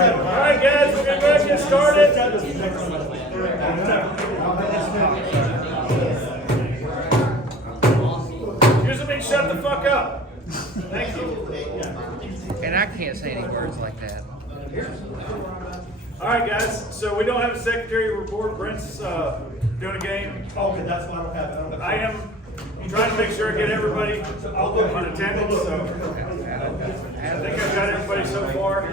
right, guys, we're gonna go ahead and get started. Excuse me, shut the fuck up. Thank you. And I can't say any words like that. All right, guys, so we don't have a secretary report. Brent's doing a game. Okay, that's why I don't have it. I am trying to make sure I get everybody in attendance, so I think I've got everybody so far.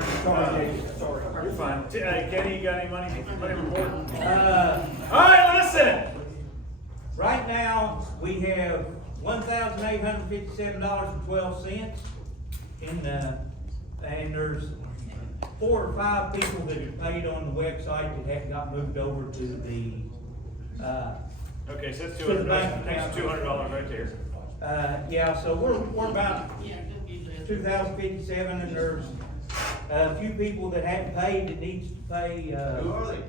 You're fine. Kenny, you got any money report? All right, listen. Right now, we have $1,857.12 and there's 4 or 5 people that have paid on the website that haven't got moved over to the, Okay, so that's To the $200. bank That's account. $200 right there. yeah, so we're about 2,057 and there's a few people that haven't paid that needs to pay, Who are they?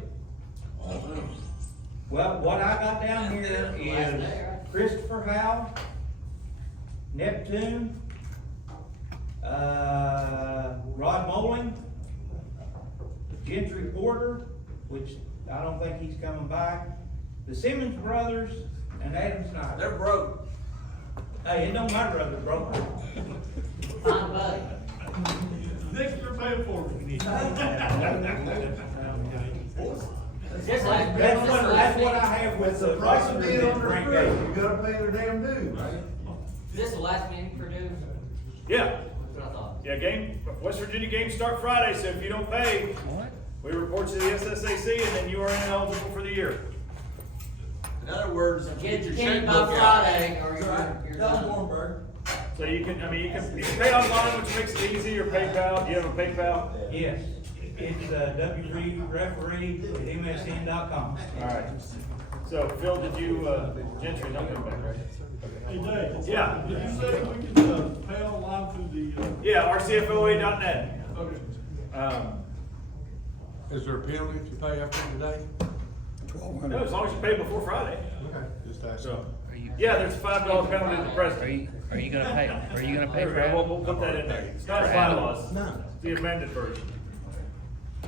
Well, what I got down here is Christopher Howe, Neptune, Rod Moling, Gentry Porter, which I don't think he's coming back, the Simmons brothers, and Adam Snyder. They're broke. Hey, it don't matter if they're broke. Fine, buddy. Thanks for paying for me. That's what I have with the Price of being on their Frank crew, gave. you gotta pay their damn dues, right? Is this the last meeting for dues? Yeah, That's what I thought. yeah, West Virginia games start Friday, so if you don't pay, we report to the SSAC and then you are ineligible for the year. In other words, Get your your candy checkbook by out. Friday, or you're done. So you can pay online, which makes it easy, or PayPal. Do you have a PayPal? Yes, it's wreferee@msn.com. All right. So Phil, did you, Gentry, don't come back, right? Hey Dave. Yeah. Did you say we can, pay online through the, Yeah, RCFOA.net. okay. Is there a penalty if you pay after today? No, as long as you pay before Friday. Okay. Just asking. So, Are you, yeah, there's a $5 penalty to the president. are you gonna pay? Are you gonna pay There we for go. that? We'll put that in there. It's not For bylaws. No. It's the amended version.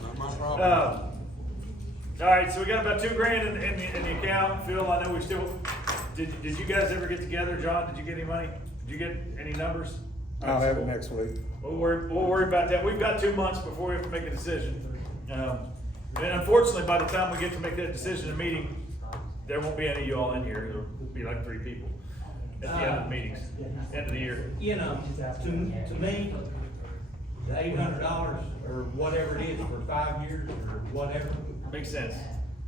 Not my problem. All right, so we got about $2,000 in the account. Phil, I know we still, did you guys ever get together? John, did you get any money? Did you get any numbers? I'll have it next week. We'll worry about that. We've got 2 months before we have to make a decision. And unfortunately, by the time we get to make that decision in a meeting, there won't be any of you all in here. There'll be like 3 people at the end of the meetings, end of the year. You know, to me, the $800 or whatever it is for 5 years or whatever, Makes sense.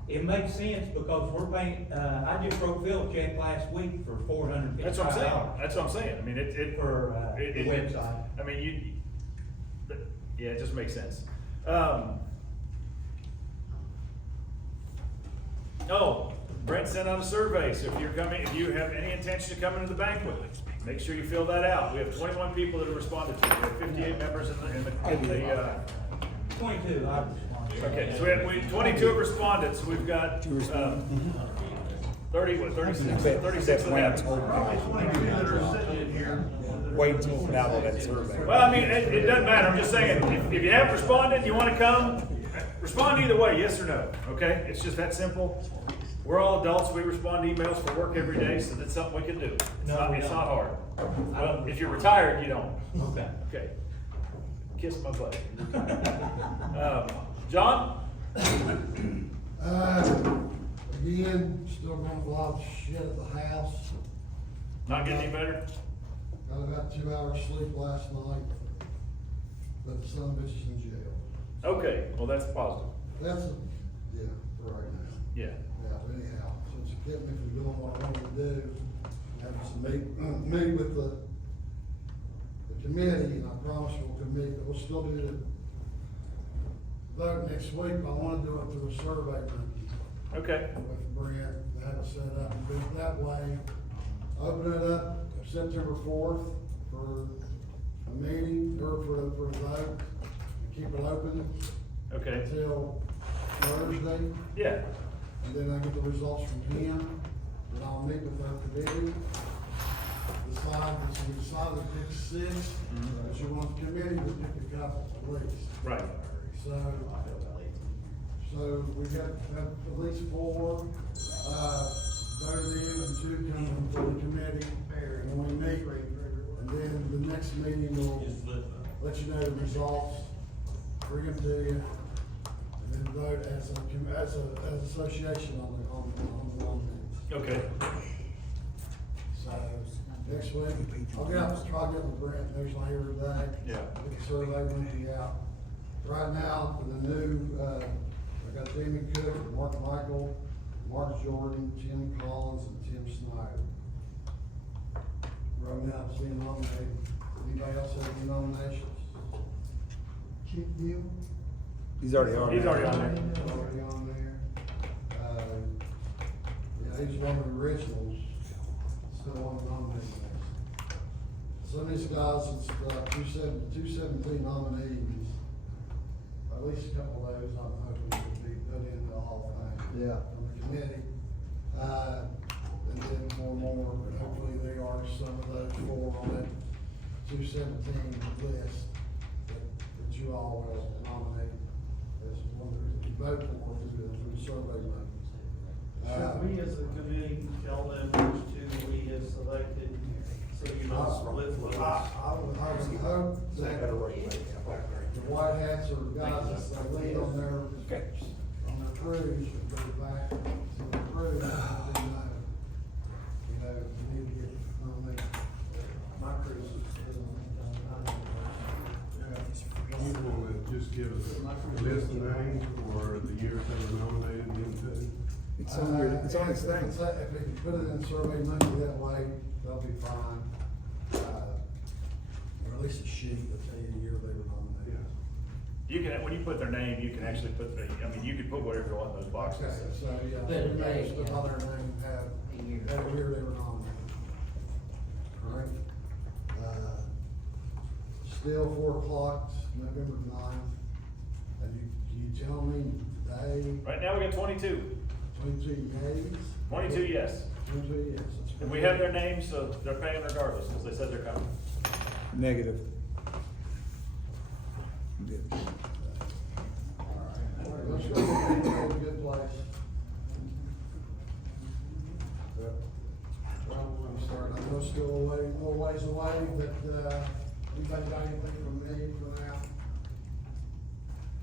it makes sense because we're paying, I just wrote Phil a check last week for $455. That's what I'm saying. That's what I'm saying. I mean, For, the website. I mean, yeah, it just makes sense. Oh, Brent sent out a survey, so if you have any intention of coming to the banquet, make sure you fill that out. We have 21 people that have responded to it. We have 58 members in the 22, I responded. okay, so we have 22 have responded, so we've got, 36 of them. Wait till now on that survey. Well, I mean, it doesn't matter, I'm just saying, if you haven't responded, and you wanna come, respond either way, yes or no, okay? It's just that simple. We're all adults, we respond to emails for work every day, so that's something we can do. It's not hard. Well, if you're retired, you don't. Okay. Okay. Kiss my butt. John? Again, still running a lot of shit at the house. Not getting any better? I got 2 hours sleep last night, but the son of a bitch is in jail. Okay, well, that's positive. That's, yeah, for right now. Yeah. Yeah, but anyhow, since it kept me from doing what I wanted to do, having some meet with the committee, and I promise we'll still do the vote next week, but I wanna do it through a survey monkey. Okay. With Brent, to have it set up and do it that way. Open it up September 4th for a meeting, or for the vote. Keep it open Okay. until Thursday, Yeah. and then I get the results from him, and I'll meet with our committee. Decide, so we decided to pick 6, but you want the committee to pick a couple at least. Right. So we got at least four, voted in and two coming from the committee. And when we meet, and then the next meeting will let you know the results, bring them to you, and then vote as an association on the nominees. Okay. So, next week, I'll get with Brent, who's not here today. Yeah. Get the survey link out. Right now, for the new, I got Damon Cook, Mark Michael, Mark Jordan, Jim Collins, and Tim Snyder. Right now, I'm seeing nominated. Anybody else have any nominations? Chief Deal? He's already on. He's already on there. Already on there. Yeah, he's one of the originals, still on the nominating list. Some of these guys, it's, 217 nominees, at least a couple of those, I'm hoping will be put into the Hall of Fame. Yeah. From the committee, and then more, but hopefully they are some of those four on that 217 list that you all will nominate as one of the vote for through the survey money. Should we as a committee tell them which two we have selected, so you don't split votes? I would hope that the white hats are guys that they lead on their crews, and go back to the crews, and they know, we need to get, my crews. You wanna just give us a list of names or the years they were nominated into? It's on your, it's on his thing. If we can put it in survey money that way, that'll be fine. Or at least a sheet that tell you the year they were nominated. You can, when you put their name, you can actually put, you can put whatever you want in those boxes. Okay, so, yeah, But so we may they- just put on their name, have, A year. that year they were nominated. Alright, still 4 o'clock, November 9th, and you tell me today, Right now, we got 22. 22 days? 22 yes. 22 yes. That's And we have their names, so they're paying regardless, because they said they're coming. Negative. Let's go, we're in a good place. Well, I'm sorry, I know still a way, more ways away, but, anybody got anything from me for now?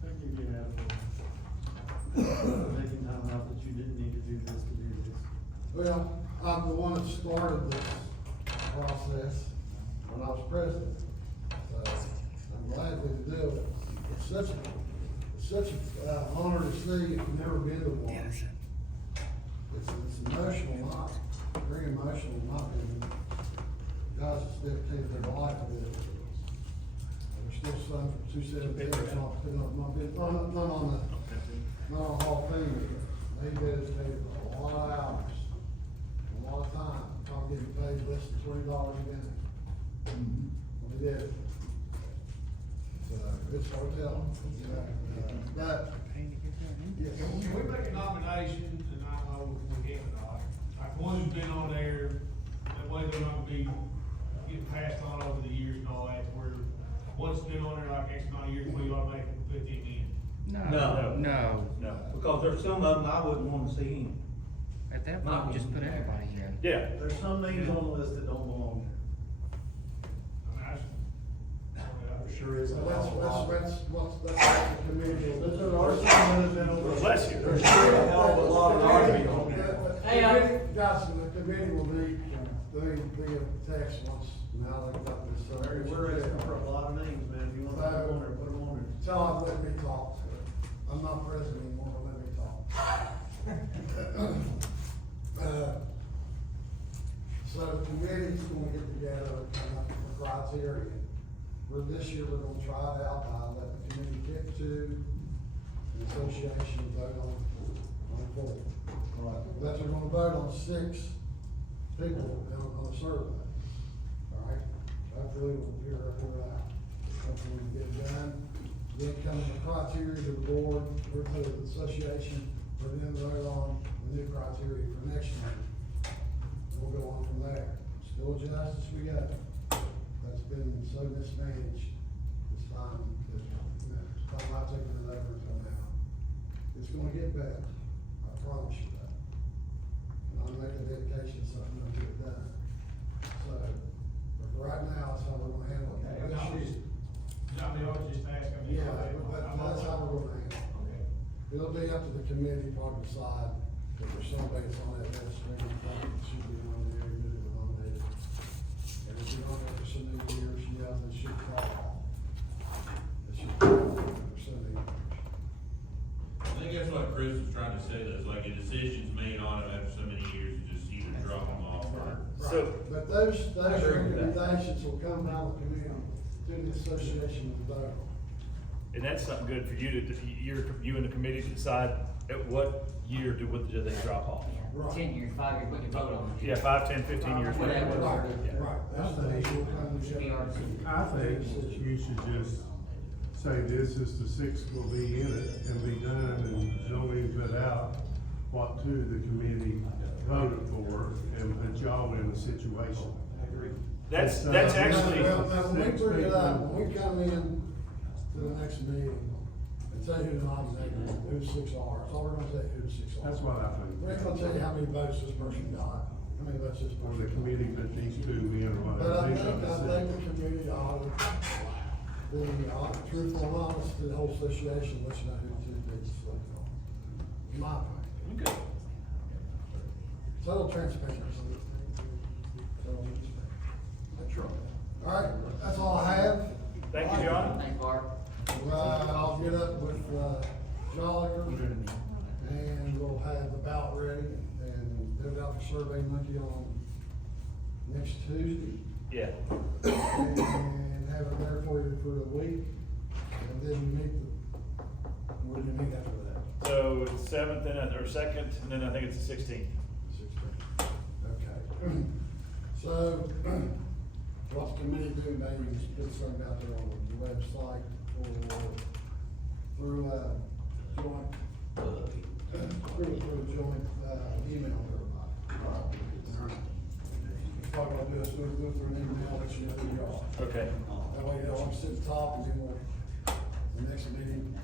I think you have, taking time out that you didn't need to do this to do this. Well, I'm the one that started this process when I was president, so I'm glad to do it. It's such a honor to see if you've never been to one. It's emotional, not, very emotional, not being, guys that's dedicated their life to it. There's still some from 217, not on the Hall of Fame, they dedicated a lot of hours, a lot of time, not getting paid less than $20 a minute. When they did it. So, it's hard to tell, but, yes. Can we make a nomination, and I know we can or not, like one who's been on there, that way they're not be getting passed on over the years and all that, where one's been on there like X amount of years, we automatically put them in. No. No. Because there's some of them I wouldn't wanna see in. At that point, just put everybody in. Yeah. There's some names on the list that don't belong I mean, Sure is. So that's what's the committee. There are some that have been over. Bless you. There's still a hell of a lot of arguing on that. Hey, Guys, the committee will be, via text once, now they've got this. We're asking for a lot of names, man, if you want to put them on there, put them on there. Tell them, let me talk. I'm not president anymore, but let me talk. So the committee's gonna get together and come up with the criteria. This year, we're gonna try it out by let the committee pick two, the association vote on four. But we're gonna vote on 6 people on the survey. All right? Hopefully we'll figure out. Hopefully we can get it done. Then comes the criteria to the board, or to the association, for them to vote on the new criteria for next year. We'll go on from there. Still justice we got. That's been so mismanaged this time, that, it's time I took it to the it's gonna get better, I promise you that. And I'm making a dedication to something to get done. So, but for right now, that's how we're gonna handle it. Okay, This I'll year- just ask. I mean, Yeah, but that's how we're gonna handle it. Okay. It'll be up to the committee, probably decide if there's somebody that's on that list, maybe that should be on there, you know, nominated. And if you're on there for so many years, yeah, they should call off. They should call off for so many years. I think that's what Chris was trying to say, there's like a decision's made on it after so many years, you just either drop them off or. So, But those I agree with that. recommendations will come down the committee, to the association with vote. and that's something good for you to, you and the committee to decide at what year do they drop off? Right. 10 years, 5 years, we can vote on it. Yeah, 5, 10, 15 years, whatever. Whatever. Yeah. Right, that's the issue, will come together. I think you should just say this is the six will be in it and be done and zoning put out what two the committee voted for and put y'all in a situation. That's It's, actually, Well, now, when we bring it up, when we come in to the next meeting and tell you who nominated, who the six are, that's all we're gonna say, who the six are. That's what I think. We ain't gonna tell you how many votes this person got, how many votes this Or person the got. committee put these two in or But whatever. I These think are the the six. community ought to, truthful and honest to the whole association, let you know who the two biggest selected are. In my opinion. okay. Total transparency. Total transparency. That's right. All right, that's all I have. Thank you, John. Thanks, Bart. I'll get up with, Jolliger, and we'll have the ballot ready, and put it out for Survey Monkey on next Tuesday. Yeah. And have it there for you for a week, and then you meet where do you meet after that? So it's 7th or 2nd, and then I think it's the 16th. Okay. So, what's the committee doing, maybe just put something out there on the website or through, joint, through joint, email to everybody. Probably gonna do is go through an email, let you know who you are. Okay. That way, you don't sit at the top and then we'll, the next meeting.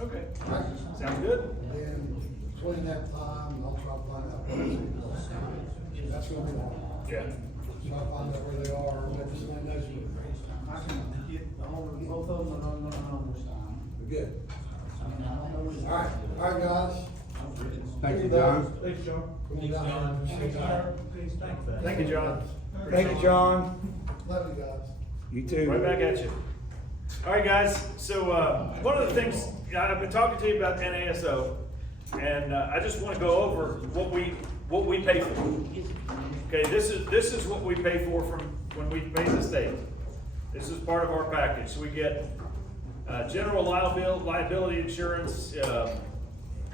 Okay. Right. Sounds good. And between that time, I'll try to find out where they are. That's gonna be long. Yeah. Try to find out where they are, let the somebody knows who. I can get ahold of both of them and I'm gonna know this time. Good. I mean, I don't know which. All right, guys. Thank you, John. Thanks, John. Come on down here. Thank you, John. Thank you, John. Love you guys. You too. Right back at you. All right, guys, so, one of the things, I've been talking to you about NASO, and, I just wanna go over what we pay for. Okay, this is what we pay for from when we pay the state. This is part of our package, so we get, general liability insurance,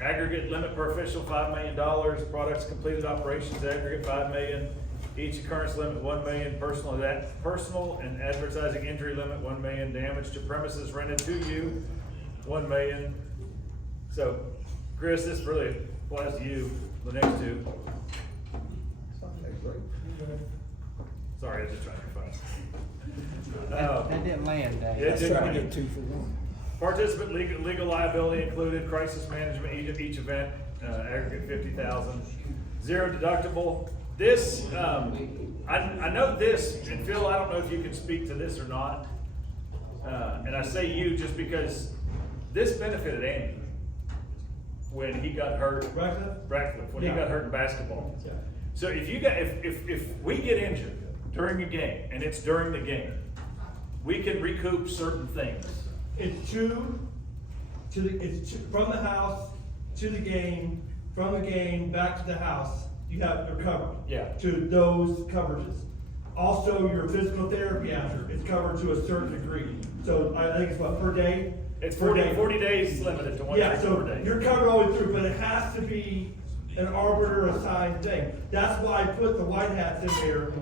aggregate limit per official, $5 million, products completed operations aggregate $5 million, each occurrence limit $1 million, personal and advertising injury limit $1 million, damage to premises rented to you $1 million. So, Chris, this really applies to you, the next two. Sorry, I was just trying to be fast. That didn't land, Yeah, Dave. it Let's did. try to get 2 for 1. Participant legal liability included, crisis management, each event, aggregate 50,000. Zero deductible. This, I know this, and Phil, I don't know if you can speak to this or not. And I say you just because this benefited Andy when he got hurt. Ratcliffe, when he got hurt in basketball. So if we get injured during a game, and it's during the game, we can recoup certain things. It's from the house to the game, from the game back to the house, you're covered. Yeah. To those coverages. Also, your physical therapy after, it's covered to a certain degree. So I think it's what, per day? It's Per 40 day. days limited to one Yeah, treatment so per day. you're covered all the way through, but it has to be an arbiter assigned thing. That's why I put the white hats in there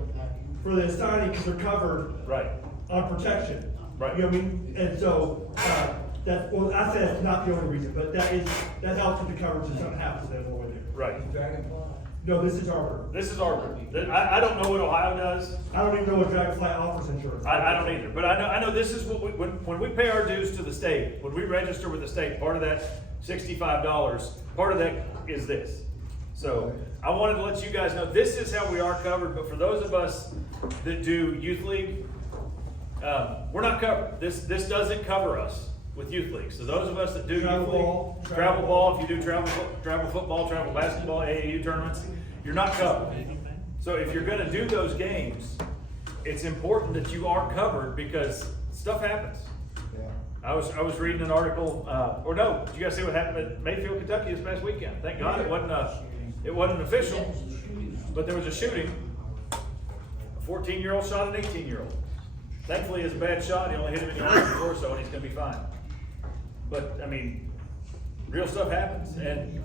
for the assigning, because they're covered Right. on protection. Right. You know what I mean? And so, well, I said it's not the only reason, but that helps with the coverage if something happens to them over there. Right. No, this is Arbor. This is Arbor. I don't know what Ohio does. I don't even know what Dragonfly offers insurance. I don't either, but I know this is what when we pay our dues to the state, when we register with the state, part of that $65, part of that is this. So I wanted to let you guys know, this is how we are covered, but for those of us that do youth league, we're not covered. This doesn't cover us with youth league. So those of us that do youth league, travel ball, if you do travel football, travel basketball, AAU tournaments, you're not covered. So if you're gonna do those games, it's important that you are covered because stuff happens. I was reading an article, or no, did you guys see what happened at Mayfield, Kentucky this past weekend? Thank God it wasn't official, but there was a shooting. A 14-year-old shot an 18-year-old. Thankfully, it's a bad shot. He only hit him in the arm and torso, and he's gonna be fine. But I mean, real stuff happens, and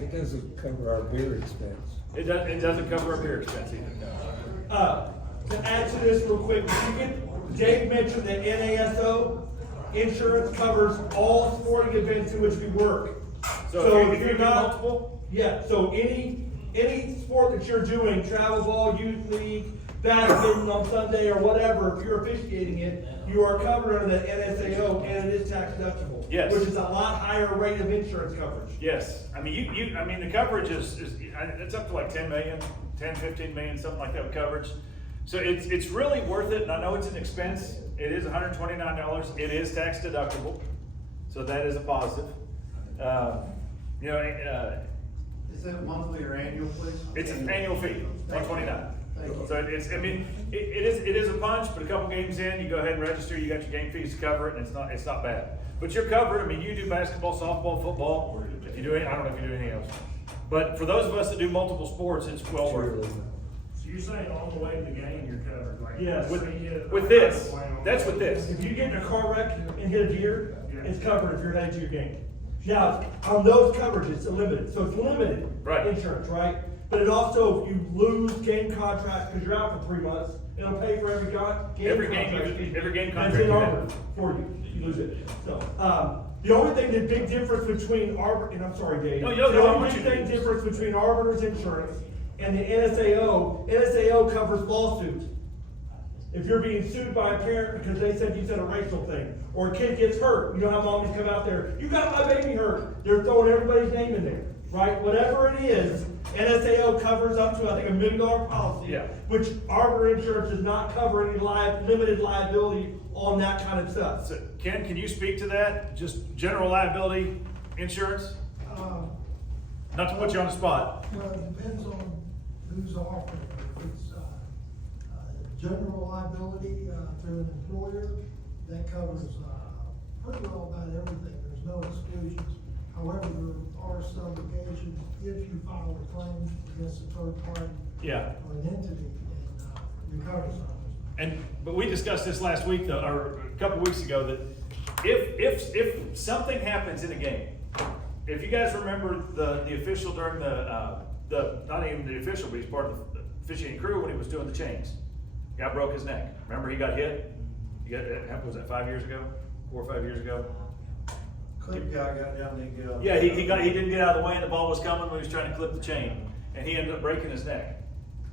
It doesn't cover our beer expense. it doesn't cover our beer expense either. To add to this real quick, Dave mentioned that NASO insurance covers all sporting events in which we work. So if you're not multiple, yeah, so any sport that you're doing, travel ball, youth league, basketball on Sunday or whatever, if you're officiating it, you are covered under the NSAO and it is tax deductible. Yes. Which is a lot higher rate of insurance coverage. yes. I mean, I mean, the coverage is it's up to like 10 million, 10, 15 million, something like that with coverage. So it's really worth it, and I know it's an expense. It is $129. It is tax deductible, so that is a positive. Is that monthly or annual, please? It's an annual fee, $129. Thank you. So it is a punch, but a couple games in, you go ahead and register, you got your game fees to cover it, and it's not bad. But you're covered. I mean, you do basketball, softball, football. If you do any, I don't know if you do anything else. But for those of us that do multiple sports, it's well worth it. So you're saying all the way to the game, you're covered, like? Yes. With this, that's with this. If you get in a car wreck and hit a deer, it's covered if you're headed to your game. Now, on those coverages, it's limited, so it's limited Right. insurance, right? But it also, if you lose game contracts because you're out for 3 months, it'll pay for every contract. Every game That's contract in you Arbor have. for you, you lose it. So, the only thing, the big difference between Arbor, and I'm sorry, Dave. No, The I only want you to big do. difference between Arbiter's insurance and the NSAO covers lawsuits. If you're being sued by a parent because they said you said a racial thing, or a kid gets hurt, you know how mommies come out there, you got my baby hurt, they're throwing everybody's name in there, right? Whatever it is, NSAO covers up to, I think, $1 million policy. Yeah. Which Arbor Insurance does not cover any limited liability on that kind of stuff. So, Ken, can you speak to that? Just general liability insurance? Not to put you on the spot. Well, it depends on who's offering it. If it's, general liability, through an employer, that covers, pretty well about everything. There's no exclusions. However, there are some occasions, if you file a claim against a third party Yeah. or an entity, and, it covers them. But we discussed this last week, though, or a couple weeks ago, that if something happens in a game, if you guys remember the official during the not even the official, but he's part of the officiating crew when he was doing the chains, guy broke his neck. Remember he got hit? Was that 5 years ago? 4 or 5 years ago? Clip guy got down, didn't get out. Yeah, he didn't get out of the way and the ball was coming when he was trying to clip the chain, and he ended up breaking his neck.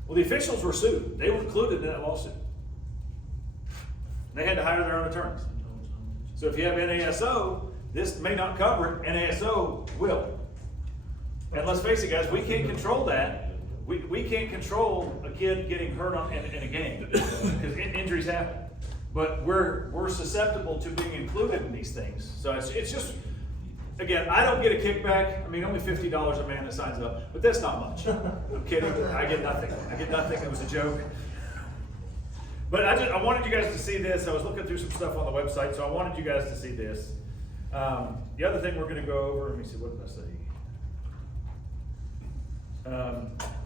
Well, the officials were sued. They were included in that lawsuit. They had to hire their own attorneys. So if you have NASO, this may not cover it, NASO will. And let's face it, guys, we can't control that. We can't control a kid getting hurt in a game, because injuries happen. But we're susceptible to being included in these things. So it's just, again, I don't get a kickback. I mean, only $50 a man that signs up, but that's not much. I'm kidding. I get nothing. It was a joke. But I wanted you guys to see this. I was looking through some stuff on the website, so I wanted you guys to see this. The other thing we're going to go over, let me see, what did I say?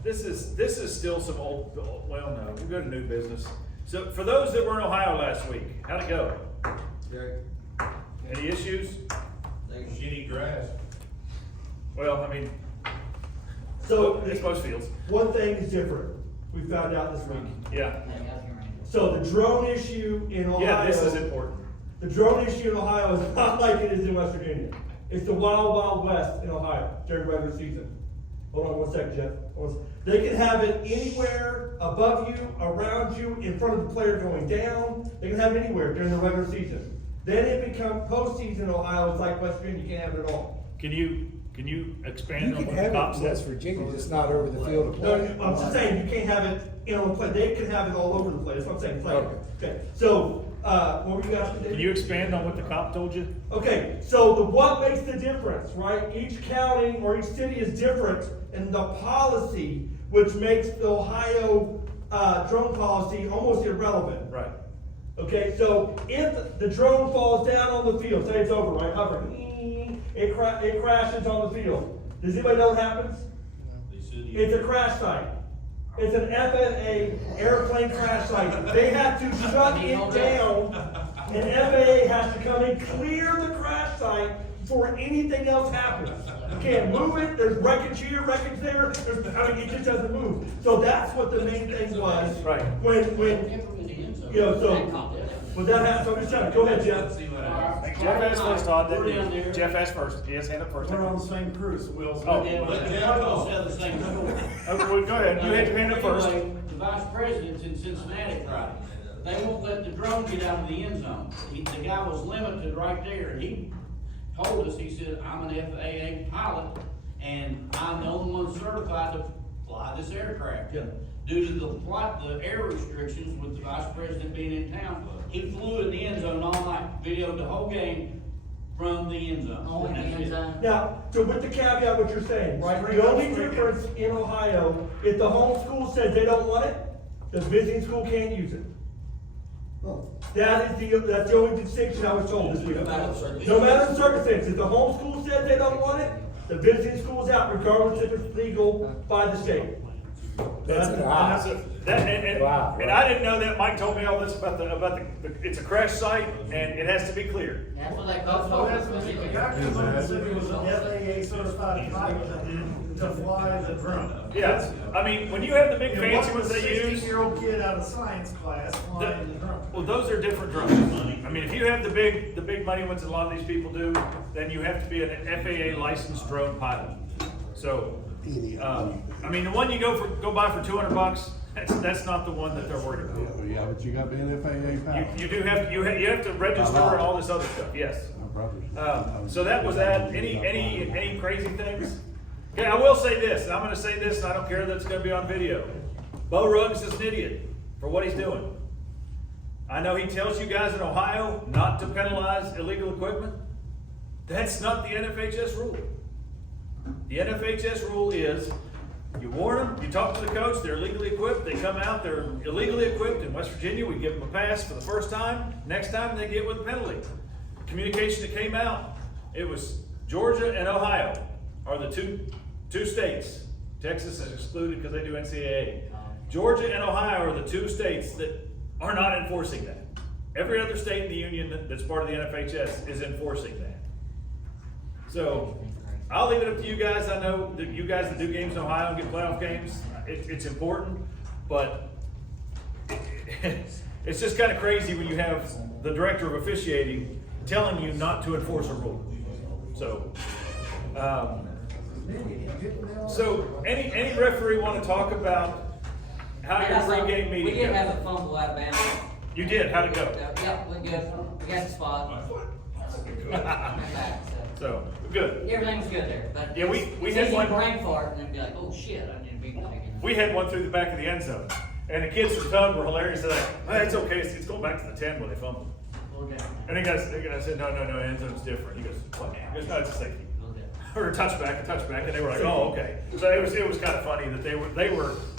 This is still some old, well, no, we'll go to new business. So for those that were in Ohio last week, how'd it go? Any issues? Shitty grass. Well, I mean, So, it's most fields. one thing is different, we found out this week. Yeah. So the drone issue in Ohio. Yeah, this is important. The drone issue in Ohio is not like it is in West Virginia. It's the wild, wild west in Ohio during regular season. Hold on one second, Jeff. They can have it anywhere above you, around you, in front of the player going down. They can have it anywhere during the regular season. Then it becomes postseason in Ohio, it's like West Virginia, you can't have it at all. Can you expand You on can what the have cop it in West says? Virginia, just not over the field of No, play. I'm just saying, you can't have it in on the play, they can have it all over the place, that's what I'm saying, it's like, Okay. okay, so, what were you asking, Dave? Can you expand on what the cop told you? Okay, so what makes the difference, right? Each county or each city is different in the policy, which makes the Ohio, drone policy almost irrelevant. Right. Okay, so if the drone falls down on the field, say it's over, right, hovering, it crashes on the field. Does anybody know what happens? They said he- It's a crash site. It's an FAA airplane crash site. They have to shut it down, and FAA has to come and clear the crash site before anything else happens. You can't move it, there's wreckage here, wreckage there, it just doesn't move. So that's what the main thing was. Right. When that happens, I'm just trying to, go ahead, Jeff. Jeff asked first, Todd, didn't you? Jeff asked first, he has hand up first. We're on the same crew, so we'll. Oh. But Jeff will sell the same store. Okay, well, go ahead, you had your hand up first. Anyway, the vice president's in Cincinnati Friday. They won't let the drone get out of the end zone. The guy was limited right there. He told us, he said, I'm an FAA pilot, and I'm the only one certified to fly this aircraft. Yeah. Due to the air restrictions with the vice president being in town, he flew in the end zone all night, videoed the whole game from the end zone. Only That's the end it. zone. Now, so with the caveat what you're saying, right, the only difference in Ohio, if the home school says they don't want it, the visiting school can't use it. That's the only distinction I was told this week. No matter the circumstance. No matter the circumstance, if the home school says they don't want it, the visiting school's out regardless if it's legal by the state. That's And wow. Wow. and I didn't know that, Mike told me all this about the, it's a crash site, and it has to be cleared. That's what they call The guy comes on and said he was an FAA certified pilot to fly the drone. Yeah, I mean, when you have the big And fancy what ones was they use. 16-year-old kid out of science class flying the drone? Well, those are different drones. I mean, if you have the big money ones that a lot of these people do, then you have to be an FAA licensed drone pilot. So, I mean, the one you go buy for $200, that's not the one that they're worried about. Yeah, but you gotta be an FAA pilot. You do have, you have to register and all this other stuff, yes. My brother's. So that was that. Any crazy things? Okay, I will say this, and I'm gonna say this, and I don't care that it's gonna be on video. Bo Ruggs is an idiot for what he's doing. I know he tells you guys in Ohio not to penalize illegal equipment. That's not the NFHS rule. The NFHS rule is, you warn them, you talk to the coach, they're illegally equipped, they come out, they're illegally equipped. In West Virginia, we give them a pass for the first time, next time they get with a penalty. Communication that came out, it was Georgia and Ohio are the two states. Texas is excluded because they do NCAA. Georgia and Ohio are the two states that are not enforcing that. Every other state in the union that's part of the NFHS is enforcing that. So, I'll leave it up to you guys. I know that you guys that do games in Ohio and get playoff games, it's important, but it's just kind of crazy when you have the director of officiating telling you not to enforce a rule. So, any referee want to talk about how your pregame meeting We did goes? have a fumble out of bounds. You did. How'd it go? Yep, we good. We got the spot. So good. Everything's good there, but. Yeah, we it's had easy one- to brain fart and then be like, oh shit, I need to be thinking. We had one through the back of the end zone, and the kids from Tug were hilarious. They're like, "Oh, it's okay. It's going back to the 10 when they fumbled." And the guy said, "No, end zone's different." He goes, "What?" He goes, "No, it's a safety." Or a touchback, and they were like, "Oh, okay." So it was kind of funny that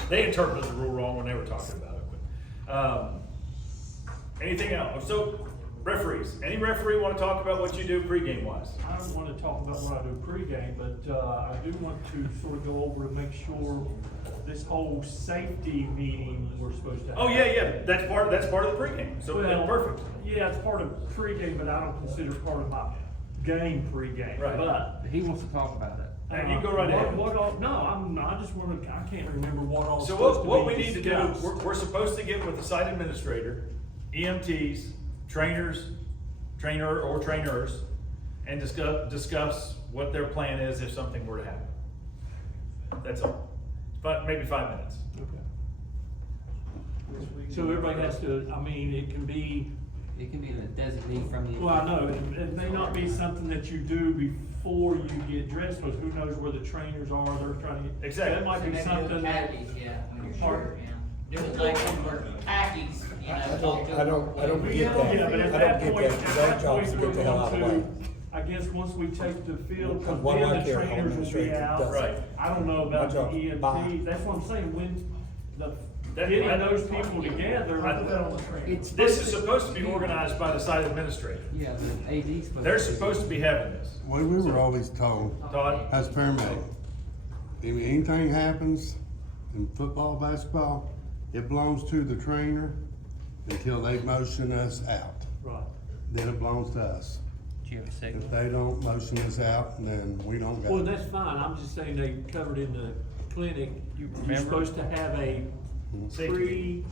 they interpreted the rule wrong when they were talking about it. But, anything else? So referees, any referee want to talk about what you do pregame wise? I don't want to talk about what I do pregame, but I do want to sort of go over and make sure this whole safety meeting we're supposed to have. Oh yeah, that's part of the pregame. So Well, that's perfect. Yeah, it's part of pregame, but I don't consider it part of my game pregame. Right. But He wants to talk about it. Hey, you go right ahead. What all, no, I just want to, I can't remember what all. So supposed what be we need to do, discussed. we're supposed to get with the site administrator, EMTs, trainers, trainers, and discuss what their plan is if something were to happen. That's all. But maybe 5 minutes. So everybody has to, I mean, it can be, It can be the designee from the. well, I know, it may not be something that you do before you get dressed, but who knows where the trainers are, they're trying to get. Exactly. That might be something. Khakis, yeah, when you're Pardon? short, yeah. Do it like when we're khakis, you know. I don't get that. Yeah, but at I that don't point, get at that. that Their job point, is to we're get the hell out of the way. going to, I guess, once we take the field, Because because one then like the here, trainers will be administrator out. does it. Right. I don't know about My the job. EMT, Bye. that's what I'm saying, when That- getting I- those people together. I- Put that on the train. It's This is supposed to be organized by the site administrator. Yeah, the AD's supposed to. They're supposed to be having this. Well, we were always told, Todd? as paramedic, if anything happens in football, basketball, it belongs to the trainer until they motion us out. Right. Then it belongs to us. Do you have a second? If they don't motion us out, then we don't Well, go. that's fine, I'm just saying they covered in the clinic, you're remember? supposed to have a Safety.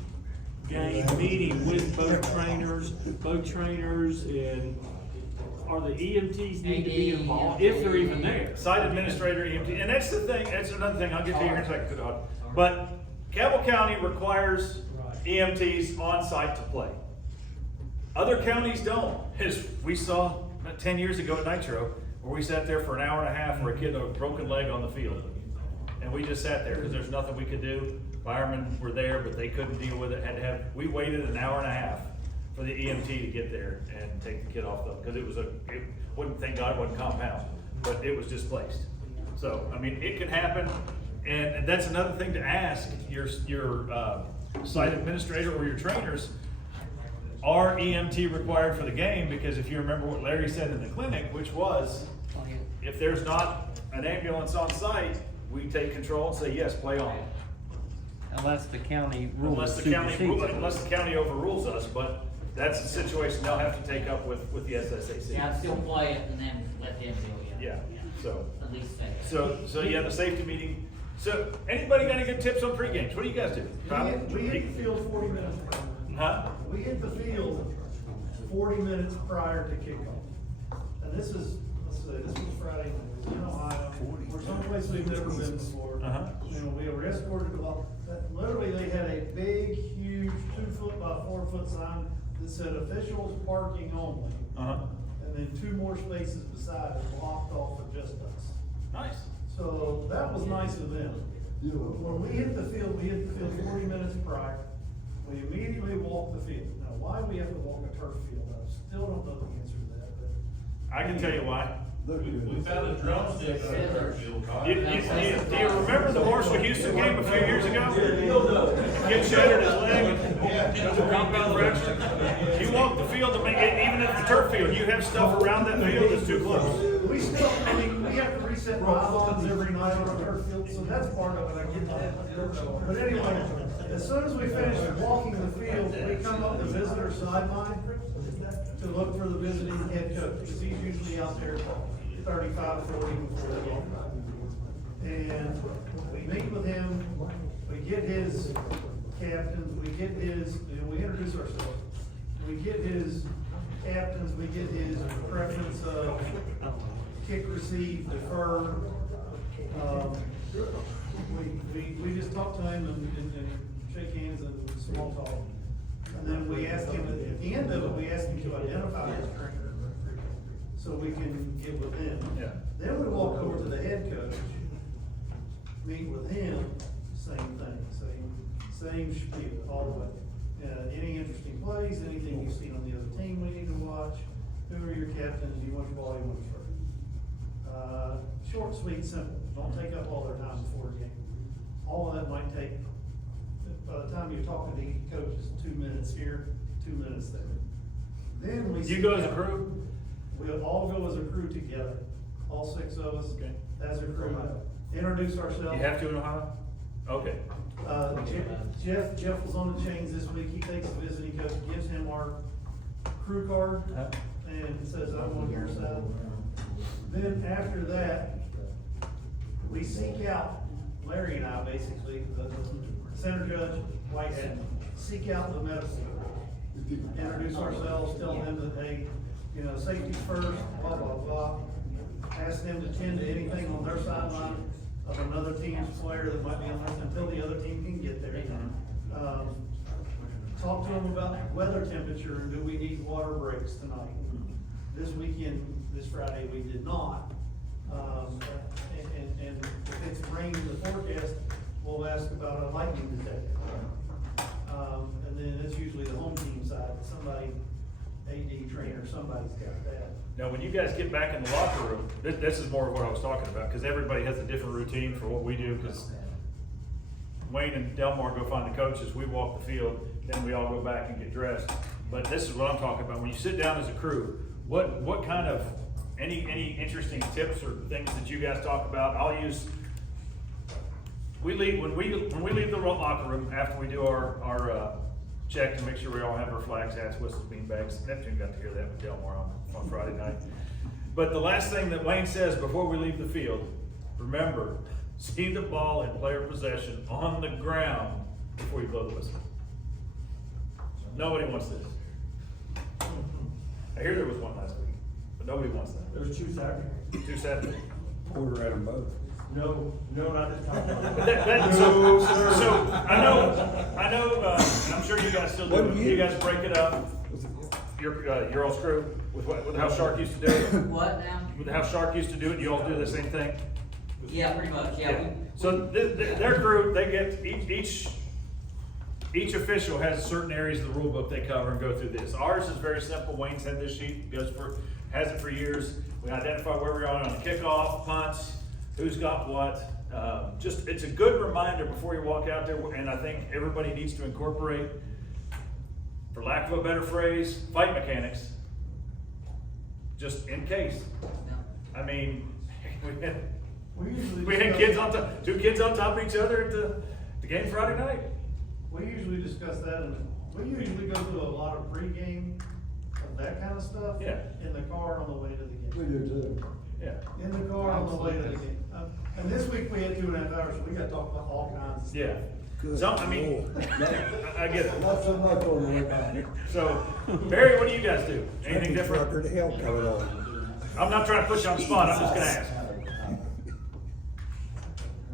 pre-game meeting with both trainers, and are the EMTs need to be involved, if they're even there? Site administrator, EMT, and that's the thing, that's another thing, I'll get to you here in a second, Todd. But Cabell County requires EMTs on site to play. Other counties don't, as we saw about 10 years ago at Nitro, where we sat there for an hour and a half for a kid with a broken leg on the field. And we just sat there, because there's nothing we could do. Firemen were there, but they couldn't deal with it, we waited an hour and a half for the EMT to get there and take the kid off the, because thank God it wasn't compound, but it was displaced. So, I mean, it can happen, and that's another thing to ask your site administrator or your trainers, are EMT required for the game? Because if you remember what Larry said in the clinic, which was, if there's not an ambulance on site, we take control and say, yes, play on. Unless the county rules. Unless the county overrules us, but that's a situation they'll have to take up with the SSAC. Yeah, I'd still play it and then let them do it, Yeah, so, At least say it. so yeah, the safety meeting. So, anybody got any good tips on pre-games? What do you guys do? We hit the field 40 minutes prior. Huh? We hit the field 40 minutes prior to kickoff. And this is, let's see, this was Friday night, in Ohio, we're someplace we've never been before. Uh-huh. You know, we were escorted along, literally they had a big, huge 2 foot by 4 foot sign that said officials parking only. Uh-huh. And then 2 more spaces beside it blocked off for just us. Nice. So that was nice of them. When we hit the field 40 minutes prior. We immediately walked the field. Now, why we have to walk a turf field, I still don't know the answer to that, but. I can tell you why. We found a drumstick on the turf field. Do you remember the Marshall Houston game a few years ago? Get shattered his leg, because of compound fracture. You walk the field to make it, even at the turf field, you have stuff around that field that's too close. We still, I mean, we have to reset pylons every night on our turf field, so that's part of it, I get that. But anyway, as soon as we finish walking the field, we come up the visitor sideline to look for the visiting head coach, because he's usually out there 35, 40 before the game. And we meet with him, we get his captains, we introduce ourselves. We get his captains, we get his preference of kick, receive, defer. We just talk to him and shake hands and small talk. And then we ask him, at the end of it, we ask him to identify his trainer, so we can get with him. Yeah. Then we walk over to the head coach, meet with him, same thing, same spiel, all the way. Any interesting plays, anything you've seen on the other team we need to watch, who are your captains, you want ball, you want throw. Short, sweet, simple, don't take up all their time before a game. All of that might take, by the time you're talking to each coach, it's 2 minutes here, 2 minutes there. Then we. You go as a crew? We'll all go as a crew together, all 6 of us, Okay. as a crew, introduce ourselves. You have to in Ohio? Okay. Jeff was on the chains this week, he takes the visiting coach, gives him our crew card, and says, I'm on your side. Then after that, we seek out, Larry and I basically, the center judge, Whitehead, seek out the medical. Introduce ourselves, tell them that, hey, you know, safety first, blah, blah, blah. Ask them to tend to anything on their sideline of another team's player that might be on there until the other team can get there. Talk to them about weather temperature and do we need water breaks tonight? This weekend, this Friday, we did not. And if it's rain in the forecast, we'll ask about a lightning detector. And then it's usually the home team side, somebody, AD trainer, somebody's got that. Now, when you guys get back in the locker room, this is more of what I was talking about, because everybody has a different routine for what we do, because Wayne and Delmar go find the coaches, we walk the field, then we all go back and get dressed. But this is what I'm talking about, when you sit down as a crew, what kind of, any interesting tips or things that you guys talk about? I'll use, when we leave the locker room, after we do our check to make sure we all have our flags, hats, whistles, bean bags. Neptune got to hear that with Delmar on Friday night. But the last thing that Wayne says before we leave the field, remember, see the ball in player possession on the ground before you blow the whistle. Nobody wants this. I hear there was one last week, but nobody wants that. There was 2 Saturdays. 2 Saturdays. Order at them both. No, not this time. So I know, I'm sure you guys still do it. You guys break it up. Your old screw with how Shark used to do it. What now? With how Shark used to do it, you all do the same thing. Yeah, pretty much, yeah. So their group, they get each official has certain areas of the rule book they cover and go through this. Ours is very simple. Wayne's had this sheet, has it for years. We identify where we're on the kickoff, punts, who's got what. It's a good reminder before you walk out there, and I think everybody needs to incorporate, for lack of a better phrase, fight mechanics, just in case. I mean, we had kids on top, 2 kids on top of each other at the game Friday night. We usually discuss that, and we usually go through a lot of pregame of that kind of stuff. Yeah. In the car on the way to the game. We do too. Yeah. In the car on the way to the game. And this week we had 2.5 hours, so we got to talk about all kinds of stuff. Yeah. Good Some, I mean, Lord. I get it. Not so much on the way back. So, Barry, what do you guys do? Anything different? Trucker to hell coming on. I'm not trying to put you on the spot, I'm just gonna ask.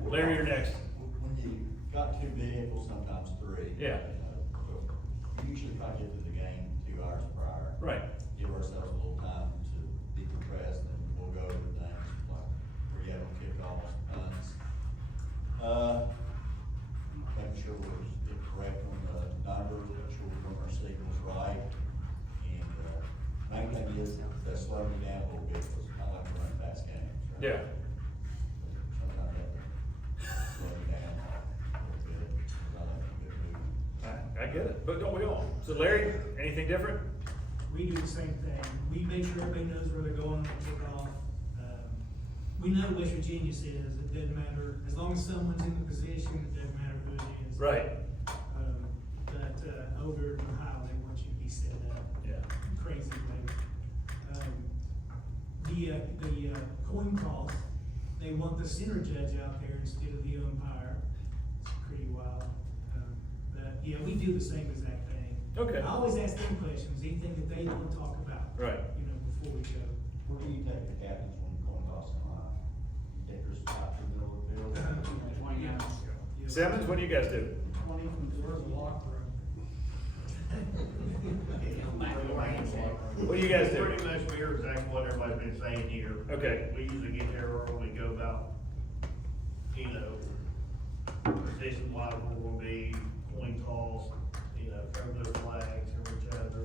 Larry, you're next. When you got 2 vehicles, sometimes 3. Yeah. We usually try to get to the game 2 hours prior. Right. Give ourselves a little time to decompress, and we'll go over things like where you have kickoffs, punts. Making sure we're correct on the numbers, making sure we're doing our signals right. And, main thing is that slow me down a little bit, because I like to run fast games. Right? Yeah. Sometimes I have to slow me down a little bit, because I like to get moving. I get it, but don't we all? So Larry, anything different? We do the same thing. We make sure everybody knows where they're going when they kick off. We know West Virginia says it doesn't matter, as long as someone's in the position, it doesn't matter who it is. Right. But over in Ohio, they want you to be set up. Yeah. Crazy way. The coin toss, they want the center judge out there instead of the umpire. It's pretty wild. But yeah, we do the same exact thing. Okay. I always ask them questions, anything that they want to talk about. Right. You know, before we go. Where do you take the captains when the coin toss in line? You take your spot in the middle of the field? Simmons, what do you guys do? 20 from the locker room. What do you guys do? Pretty much we hear exactly what everybody's been saying here. Okay. We usually get there early, go about, position wise where we'll be, coin toss, throw those flags from each other.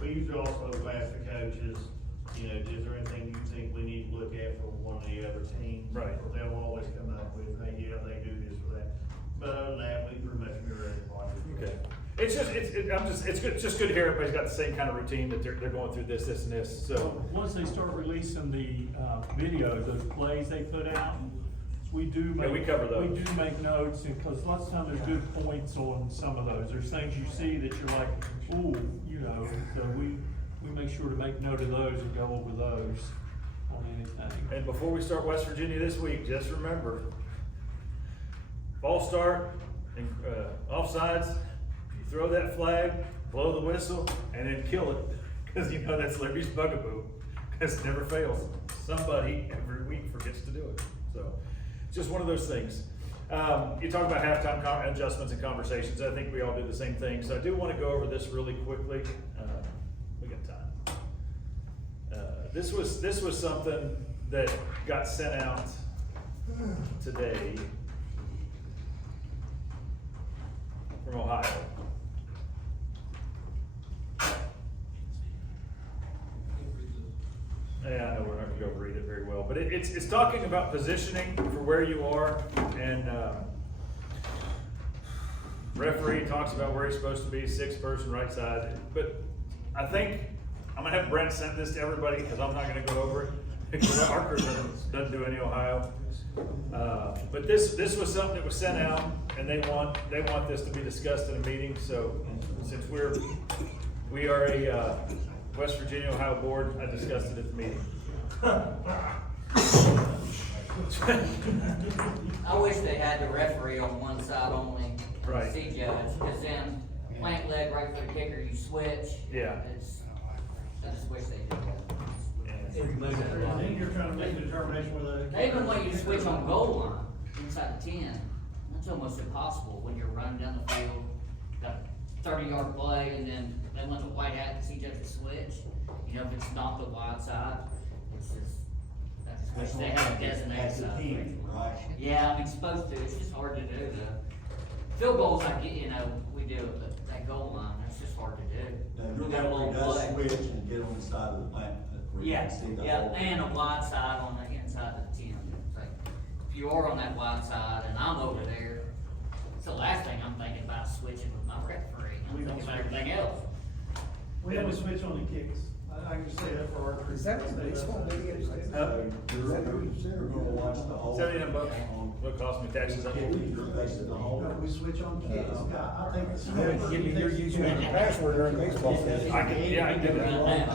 We usually also ask the coaches, is there anything you think we need to look at for one of the other teams? Right. They'll always come up with, hey, yeah, they do this or that. But other than that, we pretty much mirror everybody. Okay. It's just good to hear everybody's got the same kind of routine, that they're going through this and this, so. Once they start releasing the, video, those plays they put out, we do make. Yeah, we cover those. We do make notes, and, cause lots of times there's good points on some of those, there's things you see that you're like, ooh, so we make sure to make note of those and go over those on anything. And before we start West Virginia this week, just remember, false start and offsides, you throw that flag, blow the whistle, and then kill it. Cause you know, that's Liberty's bugaboo, cause it never fails. Somebody every week forgets to do it, so, it's just one of those things. You talk about halftime adjustments and conversations, I think we all do the same thing, so I do wanna go over this really quickly. We got time. This was something that got sent out today from Ohio. Yeah, I know we're not gonna go read it very well, but it's talking about positioning for where you are, and, referee talks about where he's supposed to be, 6th person, right side, but I think, I'm gonna have Brent send this to everybody, cause I'm not gonna go over it, because our crew doesn't do any Ohio. But this was something that was sent out, and they want this to be discussed in a meeting, so since we are a, West Virginia, Ohio board, I discussed it at the meeting. I wish they had the referee on one side only. Right. See judge, cause then plant leg right for the kicker, you switch. Yeah. I just wish they did that. I think you're trying to make a determination whether. They even want you to switch on goal line inside the 10. That's almost impossible when you're running down the field, got a 30-yard play, and then they want the white hat to see judge to switch. You know, if it's not the wide side, it's just, I just wish they had a designated side. Right. Yeah, I mean, supposed to, it's just hard to do. The field goals, I get, you know, we do it, but that goal line, that's just hard to do. Now, We your got a little referee does play. switch and get on the side of the plant. where you Yeah, can see the yeah, whole- and a wide side on the inside of the 10. It's like, if you are on that wide side and I'm over there, it's the last thing I'm thinking about switching with my referee. I'm thinking about everything else. We have a switch on the kicks. I can just say that for our crew. Is that what baseball videos? You're gonna watch the whole. $79 what cost me taxes. You're facing the whole. We switch on kicks. I think the switch. Give me your username and password during baseball season. I can do that.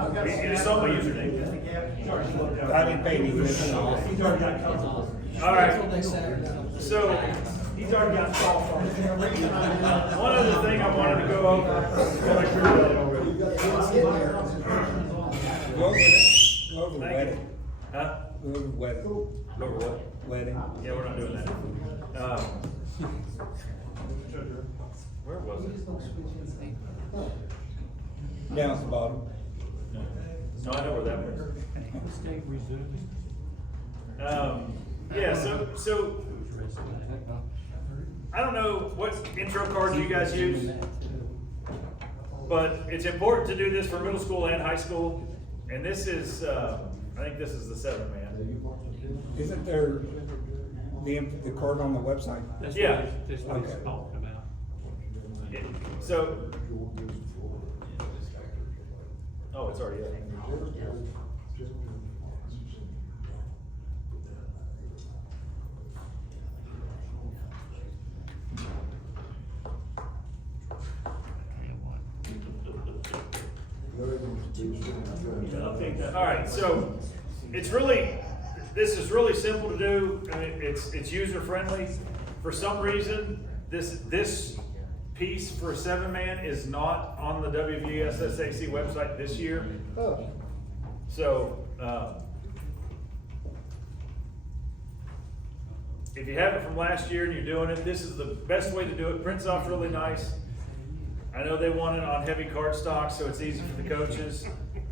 I've got- It's on my username. I didn't pay any. He's already got covered. All right, so, He's already got soft on it. one other thing I wanted to go over. Go over wedding. Huh? Go over wedding. Over what? Wedding. Yeah, we're not doing that. Where was it? Down at the bottom. No, I know where that was. State resumes. Yeah, so, I don't know what intro cards you guys use, but it's important to do this for middle school and high school. And this is, I think this is the 7-man. Isn't there the card on the website? That's Yeah. That's what he's Okay. talking about. So, oh, it's already up. All right, so it's really, this is really simple to do. I mean, it's user friendly. For some reason, this piece for a 7-man is not on the WVSSAC website this year. So, if you have it from last year and you're doing it, this is the best way to do it. Prints off really nice. I know they want it on heavy cardstock, so it's easy for the coaches.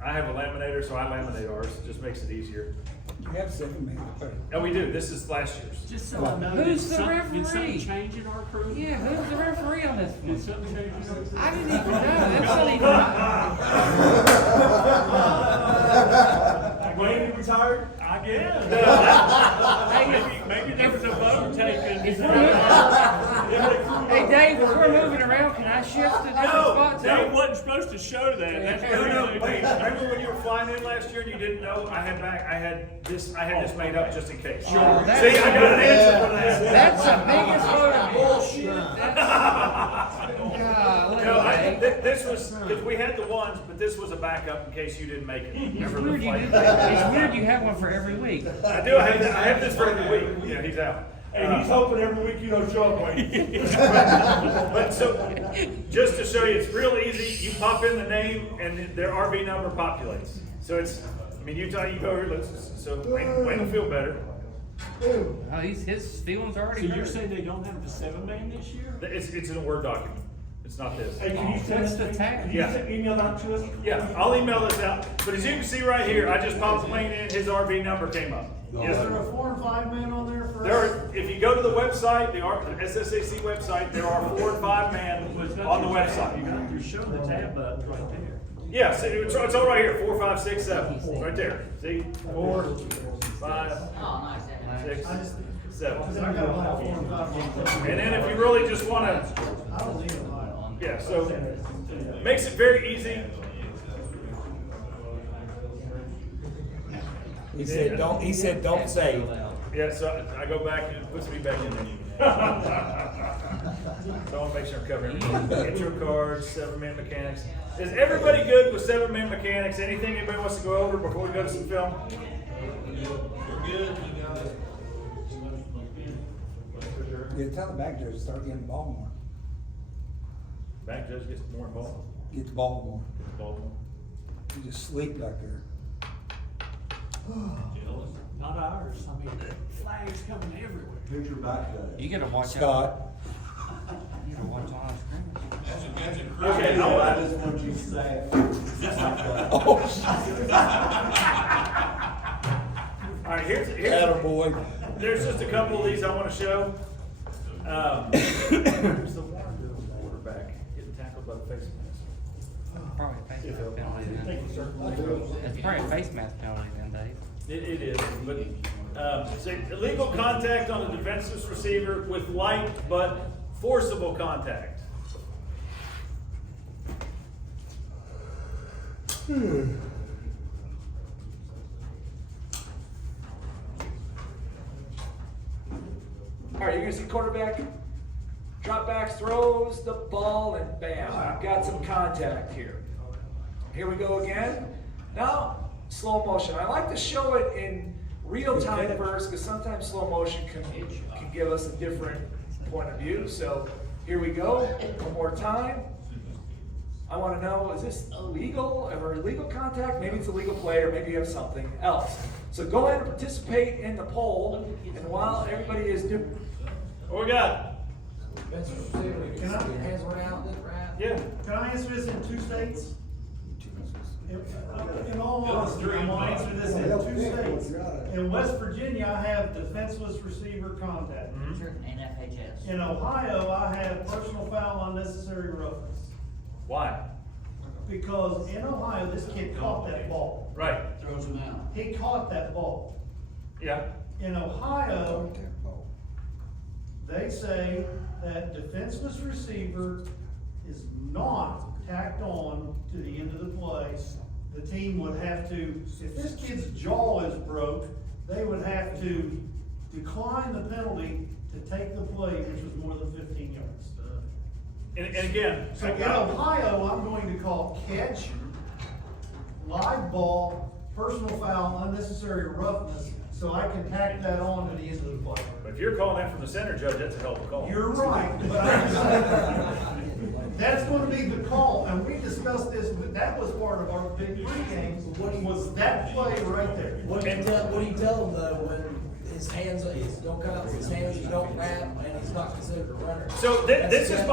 I have a laminator, so I laminate ours. It just makes it easier. You have 7-man. And we do. This is last year's. Just so I know. Who's did the Did something referee? change in our crew? Yeah, who's the referee on this Did one? something change in our crew? I didn't even know, that's not even. Wayne, you retired? I guess. Maybe there was a vote taken. If we're- Hey Dave, if we're moving around, can I shift to different spots? Dave wasn't supposed to show that. That's No, crazy. wait. Remember when you were flying in last year and you didn't know? I had this made up just in case. Sure. See, I got an answer for that. That's the biggest load of bullshit. This was, because we had the ones, but this was a backup in case you didn't make it. It's Remember the weird you flight? do that. It's weird you have one for every week. I do, I have this for every week. Yeah, he's out. And he's hoping every week you don't show up, Wayne. But so, just to show you, it's real easy. You pop in the name and their RV number populates. So it's, I mean, you go here, so Wayne will feel better. Oh, his feelings are So already you're hurt. saying they don't have the 7-man this year? It's in a Word document. It's not this. Hey, can you send That's us the tag. Can you send email that to us? Yeah, I'll email this out. But as you can see right here, I just popped Wayne in, his RV number came up. Yes, Is there sir. a 4 and 5 man on there for us? There, if you go to the website, the SSAC website, there are 4 and 5 man on the website. You're showing the tab buttons right there. Yeah, so it's all right here, 4, 5, 6, 7, right there. See, 4, 5, Oh, nice. 6, I just, 7. cause I got a lot of 4 and 5 on. And then if you really just wanna, I don't need a lot. yeah, so, makes it very easy. He said, don't save. Yeah, so I go back and it puts me back in there. So I wanna make sure I'm covering everything. Intro cards, 7-man mechanics. Is everybody good with 7-man mechanics? Anything anybody wants to go over before we go to some film? We're good, we got it. Yeah, tell the back judge to start getting the ball more. Back judge gets more involved. Get the ball more. Involved more. You just sleep back there. Jealous. Not ours, I mean, flags coming everywhere. Who's your back judge? You gotta watch out. Scott. You gotta watch on screen. That's a Okay, I just want you to say. Oh, All right, here's attaboy. there's just a couple of these I want to show. Here's the one quarterback getting tackled by the face mask. Probably a face mask penalty then. Thank you, sir. It's probably a face mask penalty then, Dave. It is, but so illegal contact on a defenseless receiver with light but forcible contact. All right, you're gonna see quarterback, drop backs, throws the ball, and bam, I've got some contact here. Here we go again. Now, slow motion. I like to show it in real time first, because sometimes slow motion can give us a different point of view. So here we go, one more time. I want to know, is this illegal or illegal contact? Maybe it's a legal play, or maybe you have something else. So go ahead and participate in the poll, and while everybody is doing... What we got? Can I, Yeah. can I answer this in 2 states? In all honesty, I'm gonna answer this in 2 states. In West Virginia, I have defenseless receiver contact. And FHS. In Ohio, I have personal foul, unnecessary roughness. Why? Because in Ohio, this kid caught that ball. Right. Throws them out. He caught that ball. Yeah. In Ohio, they say that defenseless receiver is not tacked on to the end of the play. The team would have to, if this kid's jaw is broke, they would have to decline the penalty to take the play, which was more than 15 yards. And again, So in Ohio, I'm going to call catch, live ball, personal foul, unnecessary roughness, so I can tack that on to the end of the play. but if you're calling that from the center, Judge, that's a hell of a call. You're right, but I'm saying, that's gonna be the call, and we discussed this, but that was part of our big pregame, was that play right there. What do you tell him though when his hands, don't cut out his hands, you don't wrap, and he's not considered a runner? So this is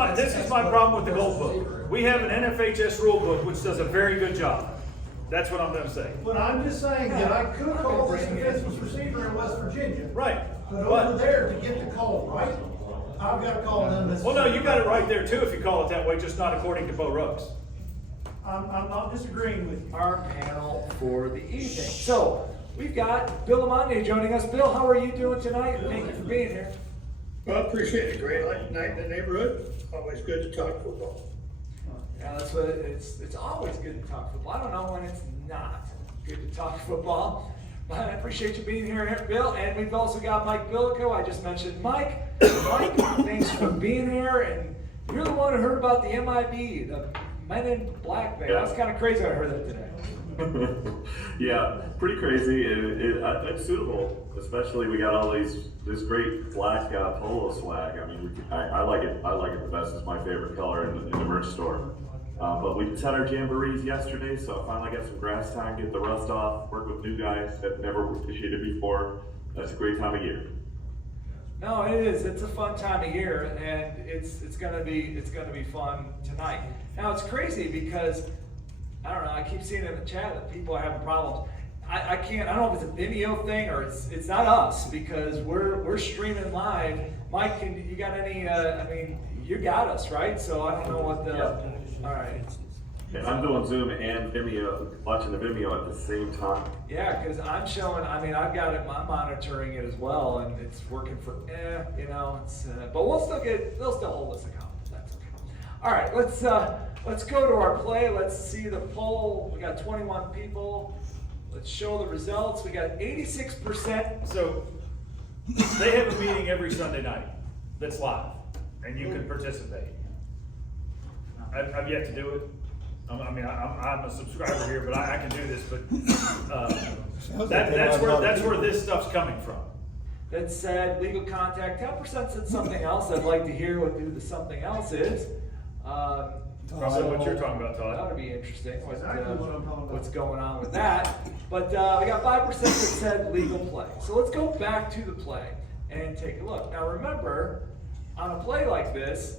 my problem with the goal book. We have an NFHS rule book which does a very good job. That's what I'm gonna say. But I'm just saying that I could call this defenseless receiver in West Virginia. Right. But over there, to get the call right, I've gotta call them this. Well, no, you got it right there too if you call it that way, just not according to Bo Ruggs. I'm not disagreeing with you. Our panel for the evening. So, we've got Bill Amande joining us. Bill, how are you doing tonight? Thank you for being here. Well, I appreciate it. Great night in the neighborhood. Always good to talk football. Yeah, that's what it's always good to talk football. I don't know when it's not good to talk football. But I appreciate you being here, Bill. And we've also got Mike Billico. I just mentioned Mike. Mike, thanks for being here. And you're the one who heard about the MIB, the Men in Black Band. That's kind of crazy. I heard that today. Yeah, pretty crazy. It's suitable, especially we got all this great black polo swag. I mean, I like it. I like it the best. It's my favorite color in the merch store. But we just had our jamborees yesterday, so I finally got some grass time, get the rust off, work with new guys that never officiated before. That's a great time of year. No, it is. It's a fun time of year, and it's gonna be fun tonight. Now it's crazy because I don't know. I keep seeing in the chat that people are having problems. I can't. I don't know if it's a Vimeo thing or it's not us because we're streaming live. Mike, you got any? I mean, you got us right. So I don't know what the. Yep. All right. And I'm doing Zoom and Vimeo, watching the Vimeo at the same time. Yeah, because I'm showing. I mean, I've got it. I'm monitoring it as well, and it's working for. You know, it's. But we'll still get. They'll still hold us accountable. That's okay. All right. Let's go to our play. Let's see the poll. We got 21 people. Let's show the results. We got 86%. So they have a meeting every Sunday night that's live, and you can participate. I've yet to do it. I'm a subscriber here, but I can do this. But that's where this stuff's coming from. That said, legal contact. 10% said something else. I'd like to hear what the something else is. Probably what you're talking about, Todd. That would be interesting. Exactly what I'm talking about. What's going on with that? But we got 5% that said legal play. So let's go back to the play and take a look. Now remember, on a play like this,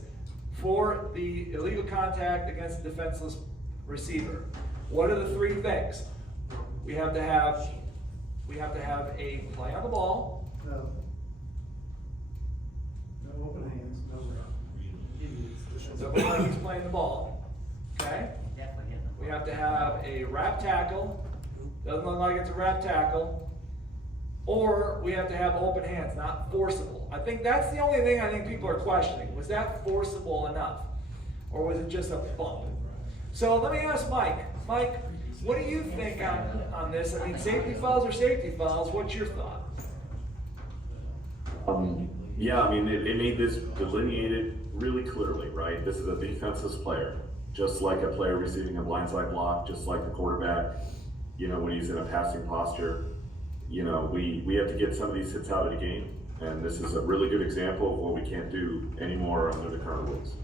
for the illegal contact against the defenseless receiver, what are the three things? We have to have a play on the ball. No. No open hands, no rep. So when he's playing the ball, okay? Definitely get them. We have to have a wrap tackle. Doesn't look like it's a wrap tackle. Or we have to have open hands, not forcible. I think that's the only thing I think people are questioning. Was that forcible enough? Or was it just a bump? So let me ask Mike. Mike, what do you think on this? I mean, safety fouls are safety fouls. What's your thought? Yeah, I mean, it made this delineated really clearly, right? This is a defenseless player, just like a player receiving a blindside block, just like the quarterback, you know, when he's in a passing posture. You know, we have to get some of these hits out of the game, and this is a really good example of what we can't do anymore under the current rules.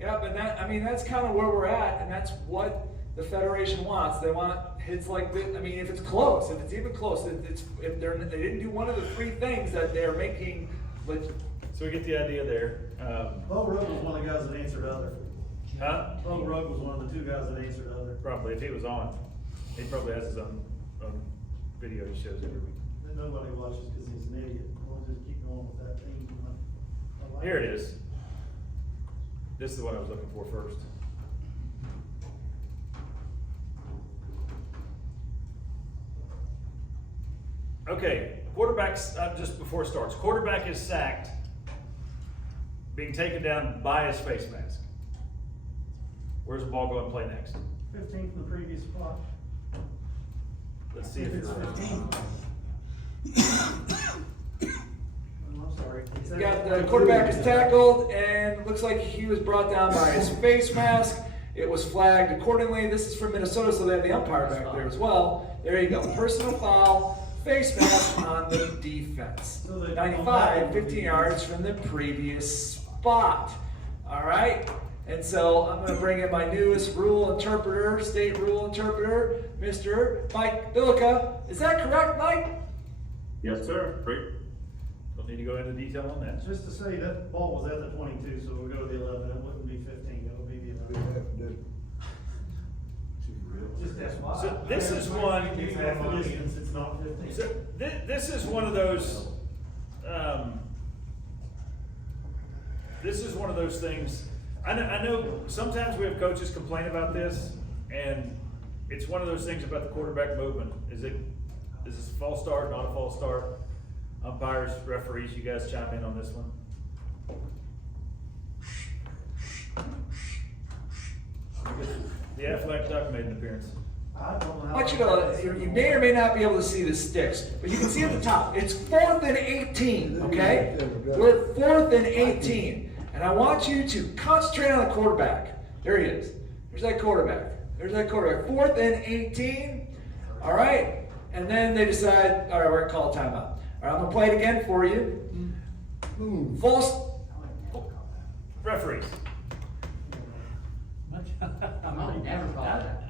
Yeah, but that's kind of where we're at, and that's what the Federation wants. They want hits like this. I mean, if it's close, if it's even close, if they didn't do one of the three things that they're making. So we get the idea there. Bo Rugg was one of the guys that answered other. Huh? Bo Rugg was one of the two guys that answered other. Probably, if he was on, he probably has his own video he shows every week. That nobody watches because he's an idiot. We'll just keep going with that thing. I like Here it is. This is what I was looking for first. Okay, quarterback's, just before it starts, quarterback is sacked, being taken down by his face mask. Where's the ball going to play next? 15 from the previous spot. Let's see if it's 15. I'm sorry. Got the quarterback is tackled, and looks like he was brought down by his face mask. It was flagged accordingly. This is from Minnesota, so they have the umpire back there as well. There you go. Personal foul, face mask on the defense. 95, 15 yards from the previous spot. All right. And so I'm going to bring in my newest rule interpreter, state rule interpreter, Mr. Mike Bilica. Is that correct, Mike? Yes, sir. Great. Don't need to go into detail on that. Just to say that ball was at the 22, so we'll go to the 11. It wouldn't be 15. It'll be the 11. Just that's why. So this is one. It's half a distance. It's not 15. So this is one of those. This is one of those things. I know sometimes we have coaches complain about this, and it's one of those things about the quarterback movement. Is this a false start, not a false start? Umpires, referees, you guys chime in on this one. The Affleck Duck made an appearance. I don't know I want you to, you may or may not be able to see the sticks, but you can see at the top, it's 4th and 18, okay? We're 4th and 18. And I want you to concentrate on the quarterback. There he is. There's that quarterback. There's that quarterback. 4th and 18. All right. And then they decide, all right, we're going to call a timeout. All right, I'm going to play it again for you. False. Referees. Never call that.